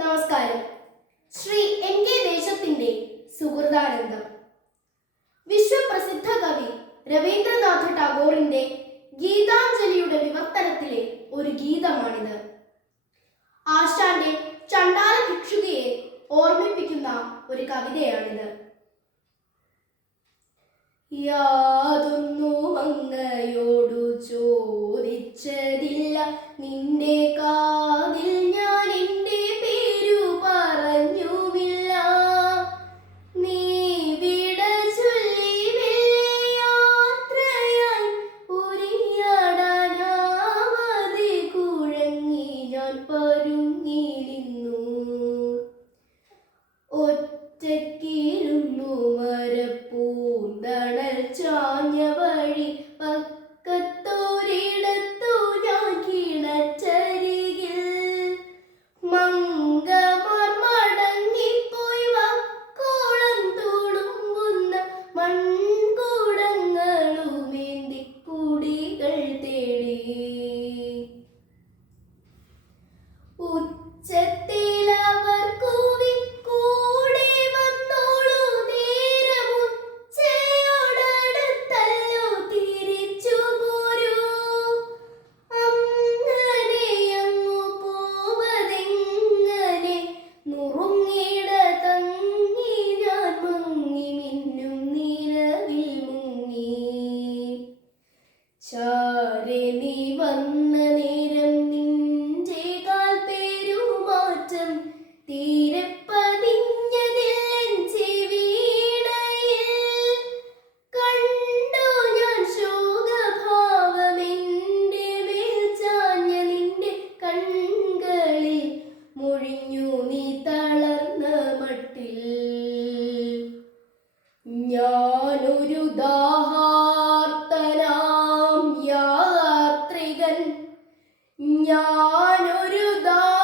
നമസ്കാരം. Shri N K ദേശത്തിന്റെ സുഹൃതാനന്ദം വിശ്വപ്രസിദ്ധ കവി രവീന്ദ്രനാഥ ടാഗോറിന്റെ ഗീതാഞ്ജലിയുടെ വിവർത്തനത്തിലെ ഒരു ഗീതമാണിത്. ആശാന്റെ ചണ്ടാല ഭിക്ഷുകയെ ഓർമ്മിപ്പിക്കുന്ന ഒരു കവിതയാണിത്. യാതൊന്നു അങ്ങയോടു ചോദിച്ചതില്ല നിന്റെ പരുങ്ങിയിരുന്നു ഒറ്റക്കിരുന്നു മരപ്പൂന്തണൽ ചാഞ്ഞ ചാരെ നീ വന്ന നേരം നിന്റെ കാൽ പേരുമാറ്റം തീരെ ഞാനൊരു ദാഹാർത്തനാം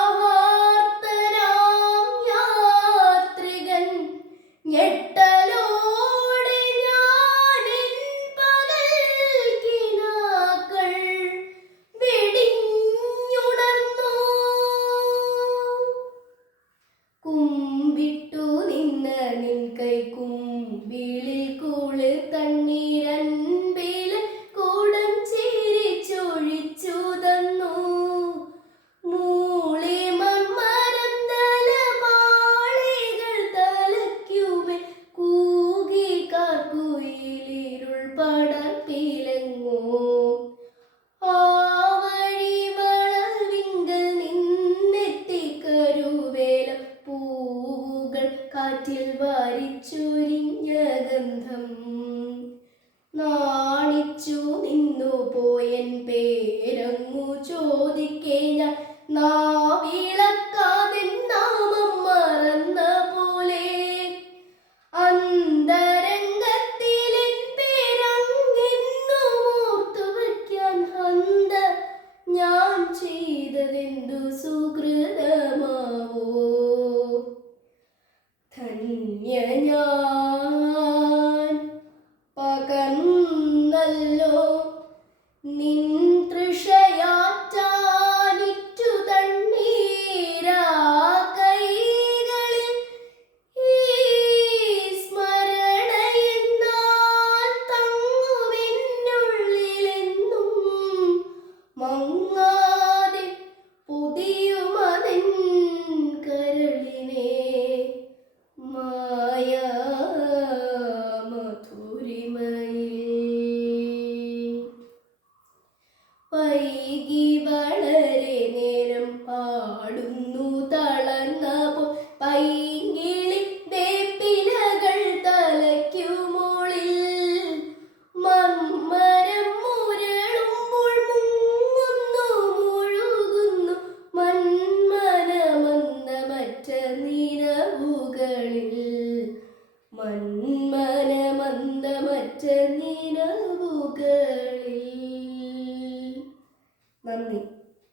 ഗന്ധം നാണിച്ചു നിന്നു പോയൻ പേരങ്ങു ചോദിക്കേ ഞാൻ. നാവിളക്കാതെ നാമം മറന്ന പോലെ അന്തരംഗത്തിലെൻ പേരങ്ങിന്നു ഓർത്തു വയ്ക്കാൻ ഹന്ത. ഞാൻ ചെയ്തതെന്തു സുഹൃതമാവോ? ധന്യ ഞാൻ Nin പൈങ്കിളി വേപ്പിലകൾ തലയ്ക്കുമോളിൽ മമ്മരം മുരളുമ്പോൾ മുങ്ങുന്നു മുഴുകുന്നു മന്മനമന്ദമറ്റ നിരവുകളിൽ. മന്മ